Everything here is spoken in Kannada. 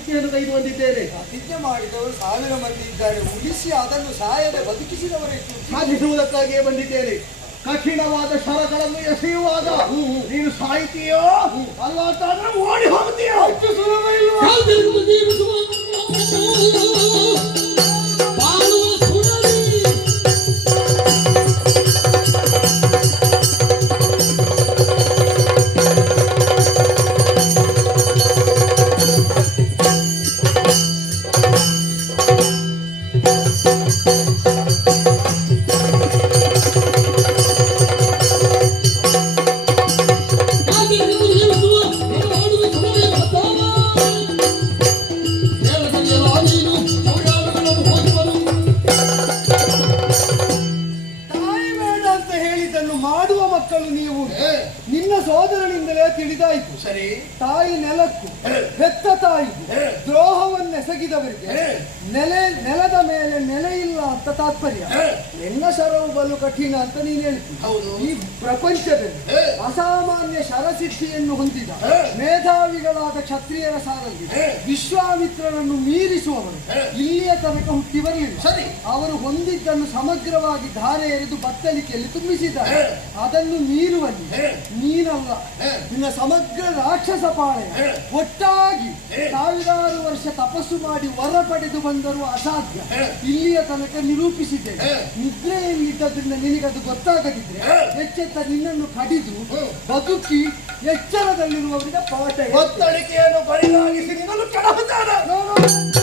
ಪ್ರತಿಜ್ಞೆಯನ್ನು ಕೈದು ಬಂದಿದ್ದೇನೆ. ಪ್ರತಿಜ್ಞೆ ಮಾಡಿದವರು 1000 ಮಂದಿ ಇದ್ದಾರೆ. ಉಳಿಸಿ ಅದನ್ನು ಸಾಯದೆ ಬದುಕಿಸಿದವರೆಷ್ಟು ಸಾಧಿಸುವುದಕ್ಕಾಗಿಯೇ ಬಂದಿದ್ದೇನೆ. ಕಠಿಣವಾದ ಶರಗಳನ್ನು ಎಸೆಯುವಾಗ ನೀನು ಸಾಯ್ತೀಯೋ ಅಲ್ಲ ಅಂತಂದ್ರೆ ಓಡಿ ಹೋಗ್ತೀಯೋ? ಅಷ್ಟು ಸುಲಭ ಇಲ್ವಾ? ಮಾಡುವ ಮಕ್ಕಳು ನೀವು. ನಿನ್ನ ಸೋದರನಿಂದಲೇ ತಿಳಿದಾಯಿತು. ಸರಿ, ತಾಯಿ ನೆಲಕ್ಕೂ ಹೆತ್ತ ತಾಯಿ ದ್ರೋಹವನ್ನೆಸಗಿದವರಿಗೆ ನೆಲದ ಮೇಲೆ ನೆಲೆ ಇಲ್ಲ ಅಂತ ತಾತ್ಪರ್ಯ. ನಿನ್ನ ಶರವು ಬಲು ಕಠಿಣ ಅಂತ ನೀನು ಹೇಳ್ತೀನಿ. ಈ ಪ್ರಪಂಚದಲ್ಲಿ ಅಸಾಮಾನ್ಯ ಶರಸಿದ್ಧಿಯನ್ನು ಹೊಂದಿದ ಮೇಧಾವಿಗಳಾದ ಕ್ಷತ್ರಿಯರ ಸಾರಲ್ಲಿ ವಿಶ್ವಾಮಿತ್ರನನ್ನು ಮೀರಿಸುವವರು ಇಲ್ಲಿಯ ತನಕ ಹುಟ್ಟಿ ಬರಲಿಲ್ಲ. ಸರಿ, ಅವರು ಹೊಂದಿದ್ದನ್ನು ಸಮಗ್ರವಾಗಿ ಧಾರೆ ಎರೆದು ಬತ್ತಳಿಕೆಯಲ್ಲಿ ತುಂಬಿಸಿದ್ದಾರೆ. ಅದನ್ನು ಮೀರುವಲ್ಲಿ ನೀನಲ್ಲ, ನಿನ್ನ ಸಮಗ್ರ ರಾಕ್ಷಸ ಪಾಳೆಯ ಒಟ್ಟಾಗಿ 1000 ವರ್ಷ ತಪಸ್ಸು ಮಾಡಿ ವರ ಪಡೆದು ಬಂದರೂ ಅಸಾಧ್ಯ. ಇಲ್ಲಿಯ ತನಕ ನಿರೂಪಿಸಿದ್ದೇನೆ. ನಿದ್ರೆಯಲ್ಲಿದ್ದರಿಂದ ನಿನಗದು ಗೊತ್ತಾಗದಿದ್ರೆ ಎಚ್ಚೆತ್ತ ನಿನ್ನನ್ನು ಕಡಿದು ಬದುಕಿ ಎಚ್ಚರದಲ್ಲಿರುವವರಿಗೆ ಪಾಠ ಒತ್ತಡಿಕೆಯನ್ನು ಬರಿದಾಗಿಸಿ ನಿನ್ನನ್ನು ಕೆಡಹುತ್ತಾನೆ.